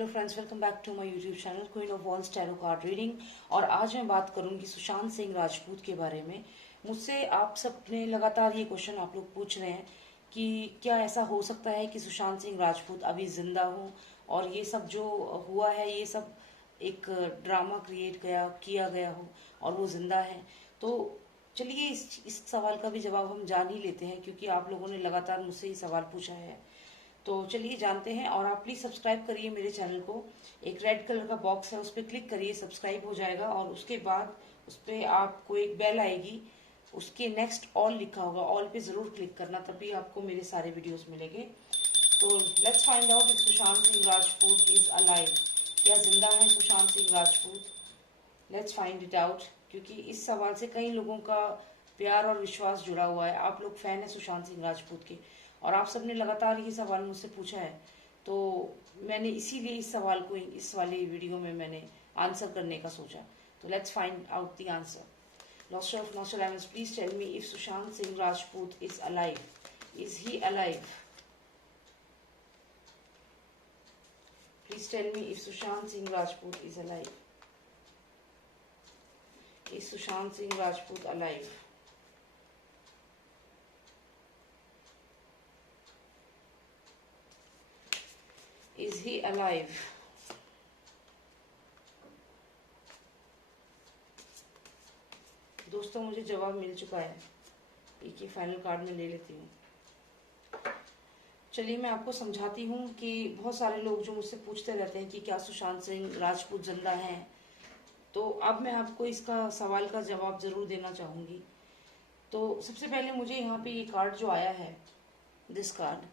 Hello friends, welcome back to my YouTube channel queen of wands tarot card reading. और आज मैं बात करूंगी सुशांत सिंह राजपूत के बारे में। मुझसे आप सब ने लगातार ये क्वेश्चन आप लोग पूछ रहे हैं कि क्या ऐसा हो सकता है कि सुशांत सिंह राजपूत अभी जिंदा हो और ये सब जो हुआ है ये सब एक ड्रामा क्रिएट किया गया हो और वो जिंदा है। तो चलिए इस सवाल का भी जवाब हम जान ही लेते हैं, क्योंकि आप लोगों ने लगातार मुझसे ये सवाल पूछा है। तो चलिए जानते हैं। और आप प्लीज सब्सक्राइब करिए मेरे चैनल को। एक रेड कलर का बॉक्स है, उस पर क्लिक करिए, सब्सक्राइब हो जाएगा। और उसके बाद उस पर आपको एक बेल आएगी, उसके नेक्स्ट ऑल लिखा होगा, ऑल पे जरूर क्लिक करना, तभी आपको मेरे सारे वीडियोस मिलेंगे। तो let's find out if Sushant Singh Rajput is alive. क्या जिंदा है Sushant Singh Rajput? Let's find it out, क्योंकि इस सवाल से कई लोगों का प्यार और विश्वास जुड़ा हुआ है। आप लोग फैन है सुशांत सिंह राजपूत के और आप सबने लगातार ये सवाल मुझसे पूछा है, तो मैंने इसीलिए इस सवाल को इस वाले वीडियो में मैंने आंसर करने का सोचा। तो let's find out the answer. Lost of Nostradamus, please tell me if Sushant Singh Rajput is alive. Is he alive? Please tell me if Sushant Singh Rajput is alive. Is Sushant Singh Rajput alive? Is he alive? दोस्तों, मुझे जवाब मिल चुका है। एक ही final card में ले लेती हूँ। चलिए मैं आपको समझाती हूँ कि बहुत सारे लोग जो मुझसे पूछते रहते हैं कि क्या सुशांत सिंह राजपूत जिंदा हैं, तो अब मैं आपको इसका सवाल का जवाब जरूर देना चाहूंगी। तो सबसे पहले मुझे यहाँ पे ये कार्ड जो आया है, दिस कार्ड,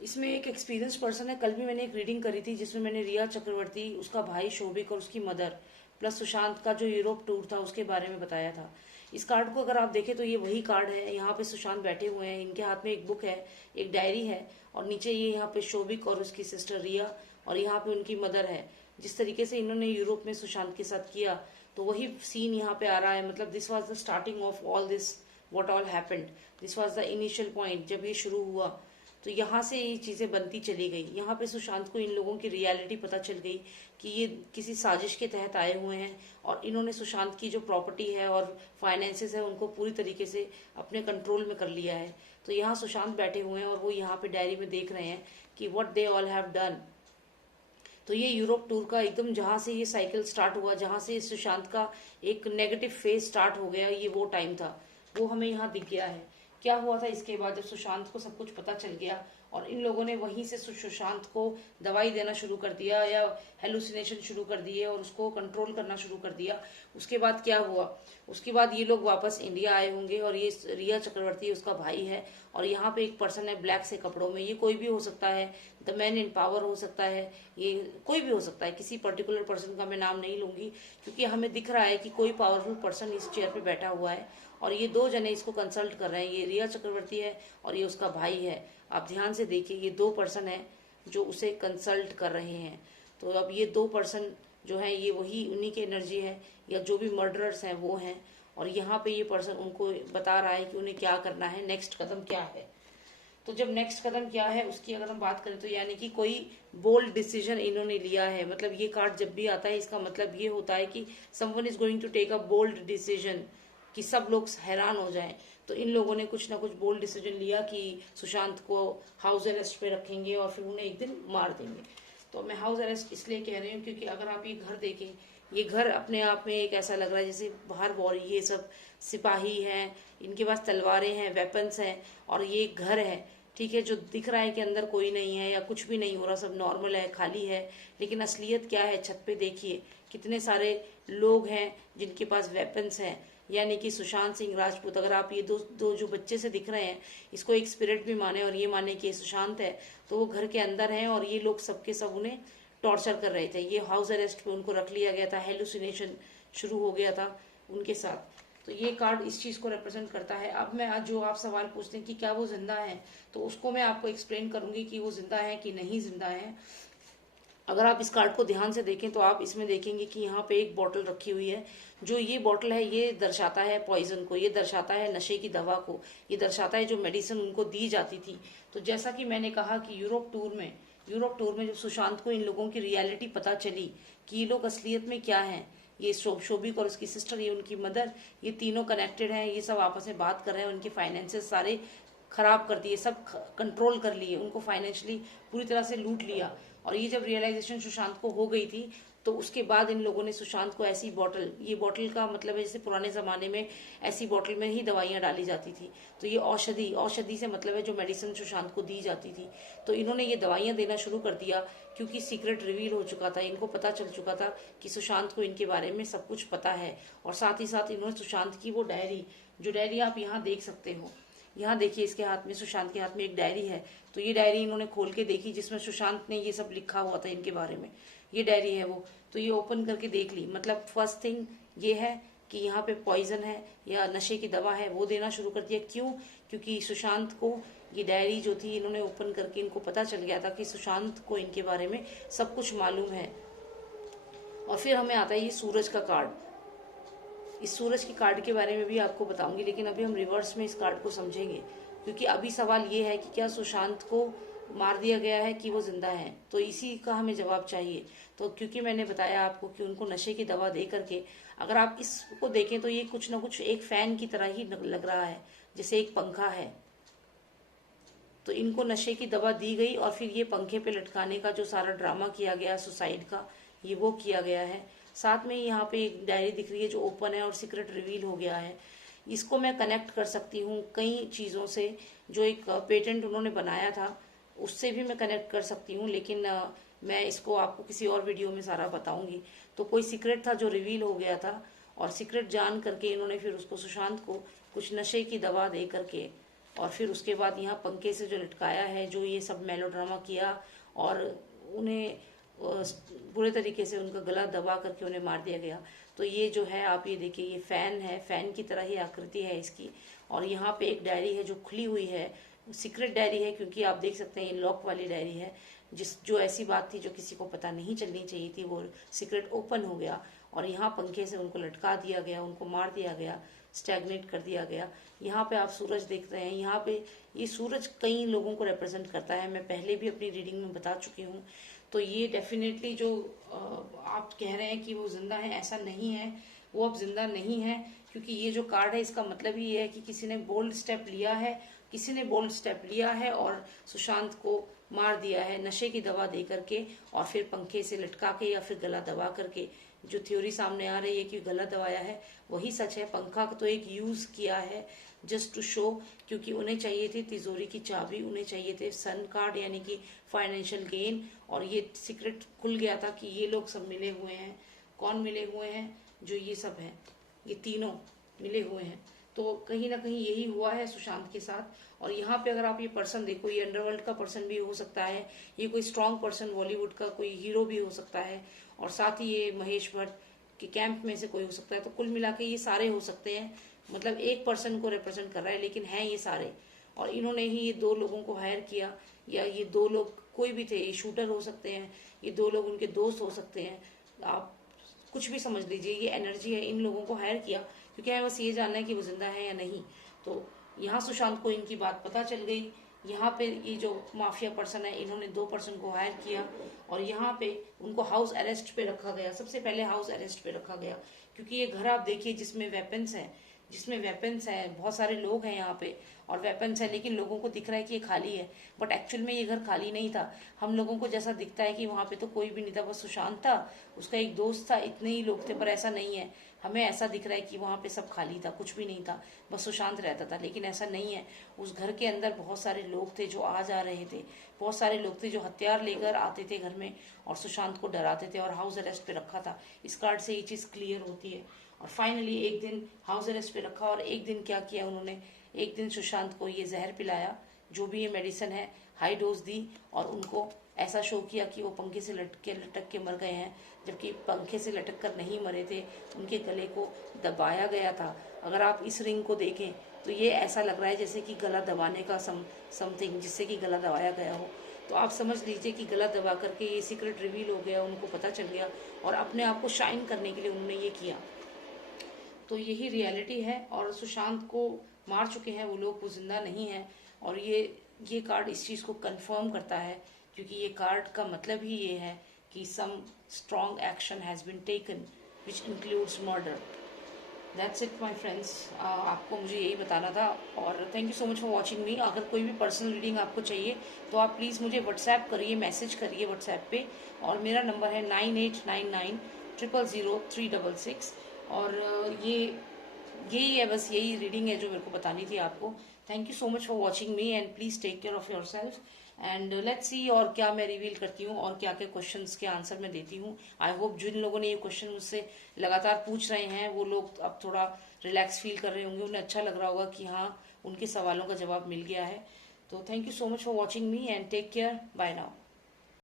इसमें एक एक्सपीरियंस पर्सन है। कल भी मैंने एक रीडिंग करी थी जिसमें मैंने रिया चक्रवर्ती, उसका भाई शोभिक और उसकी मदर प्लस सुशांत का जो यूरोप टूर था उसके बारे में बताया था। इस कार्ड को अगर आप देखें तो ये वही कार्ड है। यहाँ पे सुशांत बैठे हुए हैं, इनके हाथ में एक बुक है, एक डायरी है, और नीचे ये यहाँ पे शोभिक और उसकी सिस्टर रिया और यहाँ पे उनकी मदर है। जिस तरीके से इन्होंने यूरोप में सुशांत के साथ किया, तो वही सीन यहाँ पे आ रहा है। मतलब this was the starting of all this, what all happened, this was the initial point. जब ये शुरू हुआ तो यहाँ से ये चीजें बनती चली गई। यहाँ पे सुशांत को इन लोगों की रियलिटी पता चल गई कि ये किसी साजिश के तहत आए हुए हैं और इन्होंने सुशांत की जो प्रॉपर्टी है और फाइनेंसेस है उनको पूरी तरीके से अपने कंट्रोल में कर लिया है। तो यहाँ सुशांत बैठे हुए हैं और वो यहाँ पे डायरी में देख रहे हैं कि what they all have done. तो ये यूरोप टूर का एकदम जहां से ये साइकिल स्टार्ट हुआ, जहां से सुशांत का एक नेगेटिव फेज स्टार्ट हो गया, ये वो टाइम था, वो हमें यहाँ दिख गया है। क्या हुआ था इसके बाद, जब सुशांत को सब कुछ पता चल गया और इन लोगों ने वहीं से सुशांत को दवाई देना शुरू कर दिया या हेलुसिनेशन शुरू कर दिए और उसको कंट्रोल करना शुरू कर दिया। उसके बाद क्या हुआ, उसके बाद ये लोग वापस इंडिया आए होंगे और ये रिया चक्रवर्ती उसका भाई है और यहाँ पे एक पर्सन है ब्लैक से कपड़ों में। ये कोई भी हो सकता है, द मैन इन पावर हो सकता है, ये कोई भी हो सकता है। किसी पर्टिकुलर पर्सन का मैं नाम नहीं लूंगी, क्योंकि हमें दिख रहा है कि कोई पावरफुल पर्सन इस चेयर पे बैठा हुआ है और ये दो जने इसको कंसल्ट कर रहे हैं। ये रिया चक्रवर्ती है और ये उसका भाई है। आप ध्यान से देखिए, ये दो पर्सन है जो उसे कंसल्ट कर रहे हैं। तो अब ये दो पर्सन जो है ये वही उन्हीं की एनर्जी है, या जो भी मर्डरर्स हैं वो हैं। और यहाँ पे ये पर्सन उनको बता रहा है कि उन्हें क्या करना है, नेक्स्ट कदम क्या है। तो जब नेक्स्ट कदम क्या है उसकी अगर हम बात करें, तो यानी कि कोई बोल्ड डिसीजन इन्होंने लिया है। मतलब ये कार्ड जब भी आता है इसका मतलब ये होता है कि someone is going to take a bold decision, कि सब लोग हैरान हो जाएं। तो इन लोगों ने कुछ ना कुछ बोल्ड डिसीजन लिया कि सुशांत को हाउस अरेस्ट पे रखेंगे और फिर उन्हें एक दिन मार देंगे। तो मैं हाउस अरेस्ट इसलिए कह रही हूँ क्योंकि अगर आप ये घर देखें, ये घर अपने आप में एक ऐसा लग रहा है जैसे बाहर वॉर, ये सब सिपाही हैं, इनके पास तलवारें हैं, वेपन्स हैं, और ये एक घर है, ठीक है, जो दिख रहा है कि अंदर कोई नहीं है या कुछ भी नहीं हो रहा, सब नॉर्मल है, खाली है। लेकिन असलियत क्या है, छत पे देखिए कितने सारे लोग हैं जिनके पास वेपन्स हैं। यानी कि सुशांत सिंह राजपूत, अगर आप ये दो जो बच्चे से दिख रहे हैं, इसको एक स्पिरिट भी माने और ये माने कि सुशांत है, तो वो घर के अंदर हैं और ये लोग सबके सब उन्हें टॉर्चर कर रहे थे। ये हाउस अरेस्ट पे उनको रख लिया गया था, हेलुसिनेशन शुरू हो गया था उनके साथ। तो ये कार्ड इस चीज को रिप्रेजेंट करता है। अब मैं आज जो आप सवाल पूछते हैं कि क्या वो जिंदा है, तो उसको मैं आपको एक्सप्लेन करूंगी कि वो जिंदा है कि नहीं जिंदा है। अगर आप इस कार्ड को ध्यान से देखें तो आप इसमें देखेंगे कि यहाँ पे एक बॉटल रखी हुई है। जो ये बॉटल है ये दर्शाता है पॉइजन को, ये दर्शाता है नशे की दवा को, ये दर्शाता है जो मेडिसिन उनको दी जाती थी। तो जैसा कि मैंने कहा कि यूरोप टूर में यूरोप टूर में जब सुशांत को इन लोगों की रियलिटी पता चली कि ये लोग असलियत में क्या हैं, ये शोभिक और उसकी सिस्टर, ये उनकी मदर, ये तीनों कनेक्टेड हैं, ये सब आपस में बात कर रहे हैं, उनके फाइनेंसेस सारे खराब कर दिए, सब कंट्रोल कर लिए, उनको फाइनेंशियली पूरी तरह से लूट लिया। और ये जब रियलाइजेशन सुशांत को हो गई थी तो उसके बाद इन लोगों ने सुशांत को ऐसी बॉटल, ये बॉटल का मतलब है जैसे पुराने जमाने में ऐसी बॉटल में ही दवाइयां डाली जाती थी, तो ये औषधि से मतलब है जो मेडिसिन सुशांत को दी जाती थी, तो इन्होंने ये दवाइयां देना शुरू कर दिया क्योंकि सीक्रेट रिवील हो चुका था, इनको पता चल चुका था कि सुशांत को इनके बारे में सब कुछ पता है। और साथ ही साथ इन्होंने सुशांत की वो डायरी, जो डायरी आप यहाँ देख सकते हो, यहाँ देखिए इसके हाथ में, सुशांत के हाथ में एक डायरी है, तो ये डायरी इन्होंने खोल के देखी जिसमें सुशांत ने ये सब लिखा हुआ था इनके बारे में, ये डायरी है वो, तो ये ओपन करके देख ली। मतलब फर्स्ट थिंग ये है कि यहाँ पे पॉइजन है या नशे की दवा है, वो देना शुरू कर दिया। क्यों? क्योंकि सुशांत को ये डायरी जो थी इन्होंने ओपन करके इनको पता चल गया था कि सुशांत को इनके बारे में सब कुछ मालूम है। और फिर हमें आता है ये सूरज का कार्ड, इस सूरज की कार्ड के बारे में भी आपको बताऊंगी, लेकिन अभी हम रिवर्स में इस कार्ड को समझेंगे, क्योंकि अभी सवाल ये है कि क्या सुशांत को मार दिया गया है कि वो जिंदा है, तो इसी का हमें जवाब चाहिए। तो क्योंकि मैंने बताया आपको कि उनको नशे की दवा दे करके, अगर आप इसको देखें तो ये कुछ ना कुछ एक फैन की तरह ही लग रहा है, जैसे एक पंखा है, तो इनको नशे की दवा दी गई और फिर ये पंखे पे लटकाने का जो सारा ड्रामा किया गया सुसाइड का, ये वो किया गया है। साथ में यहाँ पे एक डायरी दिख रही है जो ओपन है और सीक्रेट रिवील हो गया है। इसको मैं कनेक्ट कर सकती हूँ कई चीज़ों से, जो एक पेटेंट उन्होंने बनाया था उससे भी मैं कनेक्ट कर सकती हूँ, लेकिन मैं इसको आपको किसी और वीडियो में सारा बताऊंगी। तो कोई सीक्रेट था जो रिवील हो गया था, और सीक्रेट जान करके इन्होंने फिर उसको सुशांत को कुछ नशे की दवा दे करके, और फिर उसके बाद यहाँ पंखे से जो लटकाया है, जो ये सब मेलोड्रामा किया और उन्हें बुरे तरीके से उनका गला दबा करके उन्हें मार दिया गया। तो ये जो है आप ये देखिए, ये फैन है, फैन की तरह ही आकृति है इसकी, और यहाँ पे एक डायरी है जो खुली हुई है, सीक्रेट डायरी है, क्योंकि आप देख सकते हैं ये लॉक वाली डायरी है, जो ऐसी बात थी जो किसी को पता नहीं चलनी चाहिए थी, वो सीक्रेट ओपन हो गया और यहाँ पंखे से उनको लटका दिया गया, उनको मार दिया गया, स्टैग्नेट कर दिया गया। यहाँ पे आप सूरज देख रहे हैं, यहाँ पे ये सूरज कई लोगों को रिप्रेजेंट करता है, मैं पहले भी अपनी रीडिंग में बता चुकी हूँ। तो ये डेफिनेटली जो आप कह रहे हैं कि वो जिंदा है, ऐसा नहीं है, वो अब जिंदा नहीं है, क्योंकि ये जो कार्ड है इसका मतलब ही ये है कि किसी ने बोल्ड स्टेप लिया है, किसी ने बोल्ड स्टेप लिया है और सुशांत को मार दिया है नशे की दवा दे करके, और फिर पंखे से लटका के या फिर गला दबा करके। जो थ्योरी सामने आ रही है कि गला दबाया है वही सच है, पंखा तो एक यूज किया है जस्ट टू शो, क्योंकि उन्हें चाहिए थी तिजोरी की चाबी, उन्हें चाहिए थे सन कार्ड यानी कि फाइनेंशियल गेन, और ये सीक्रेट खुल गया था कि ये लोग सब मिले हुए हैं। कौन मिले हुए हैं? जो ये सब है, ये तीनों मिले हुए हैं। तो कहीं ना कहीं यही हुआ है सुशांत के साथ। और यहाँ पे अगर आप ये पर्सन देखो, ये अंडरवर्ल्ड का पर्सन भी हो सकता है, ये कोई स्ट्रॉन्ग पर्सन बॉलीवुड का कोई हीरो भी हो सकता है, और साथ ही ये महेश भट्ट के कैंप में से कोई हो सकता है। तो कुल मिला के ये सारे हो सकते हैं, मतलब एक पर्सन को रिप्रेजेंट कर रहा है, लेकिन है ये सारे। और इन्होंने ही ये दो लोगों को हायर किया, या ये दो लोग कोई भी थे, ये शूटर हो सकते हैं, ये दो लोग उनके दोस्त हो सकते हैं, आप कुछ भी समझ लीजिए, ये एनर्जी है, इन लोगों को हायर किया क्योंकि हमें बस ये जानना है कि वो जिंदा है या नहीं। तो यहाँ सुशांत को इनकी बात पता चल गई, यहाँ पे ये जो माफिया पर्सन है इन्होंने दो पर्सन को हायर किया, और यहाँ पे उनको हाउस अरेस्ट पे रखा गया, सबसे पहले हाउस अरेस्ट पे रखा गया, क्योंकि ये घर आप देखिए जिसमें वेपन्स है, बहुत सारे लोग हैं यहाँ पे और वेपन्स है, लेकिन लोगों को दिख रहा है कि ये खाली है, बट एक्चुअल में ये घर खाली नहीं था। हम लोगों को जैसा दिखता है कि वहाँ पे तो कोई भी नहीं था, बस सुशांत था, उसका एक दोस्त था, इतने ही लोग थे, पर ऐसा नहीं है। हमें ऐसा दिख रहा है कि वहाँ पे सब खाली था, कुछ भी नहीं था, बस सुशांत रहता था, लेकिन ऐसा नहीं है। उस घर के अंदर बहुत सारे लोग थे जो आ जा रहे थे, बहुत सारे लोग थे जो हथियार लेकर आते थे घर में और सुशांत को डराते थे, और हाउस अरेस्ट पे रखा था। इस कार्ड से ये चीज क्लियर होती है। और फाइनली एक दिन हाउस अरेस्ट पे रखा, और एक दिन क्या किया उन्होंने, एक दिन सुशांत को ये जहर पिलाया, जो भी ये मेडिसिन है, हाई डोज दी, और उनको ऐसा शो किया कि वो पंखे से लटक के मर गए हैं, जबकि पंखे से लटक कर नहीं मरे थे, उनके गले को दबाया गया था। अगर आप इस रिंग को देखें तो ये ऐसा लग रहा है जैसे कि गला दबाने का समथिंग, जिससे कि गला दबाया गया हो। तो आप समझ लीजिए कि गला दबा करके ये सीक्रेट रिवील हो गया, उनको पता चल गया, और अपने आप को शाइन करने के लिए उन्होंने ये किया। तो यही रियलिटी है, और सुशांत को मार चुके हैं वो लोग, वो जिंदा नहीं है। और ये कार्ड इस चीज़ को कंफर्म करता है, क्योंकि ये कार्ड का मतलब ही ये है कि some strong action has been taken which includes murder. That's it my friends, आपको मुझे यही बताना था। और thank you so much for watching me. अगर कोई भी पर्सनल रीडिंग आपको चाहिए तो आप प्लीज़ मुझे व्हाट्सएप करिए, मैसेज करिए व्हाट्सएप पे। और मेरा नंबर है 9899000366। और यही है, बस यही रीडिंग है जो मेरे को बतानी थी आपको। Thank you so much for watching me and please take care of yourself and let's see और क्या मैं रिवील करती हूँ और क्या क्या क्वेश्चंस के आंसर मैं देती हूँ। आई होप जिन लोगों ने ये क्वेश्चन मुझसे लगातार पूछ रहे हैं वो लोग अब थोड़ा रिलैक्स फील कर रहे होंगे, उन्हें अच्छा लग रहा होगा कि हाँ उनके सवालों का जवाब मिल गया है। तो thank you so much for watching me and take care, bye now.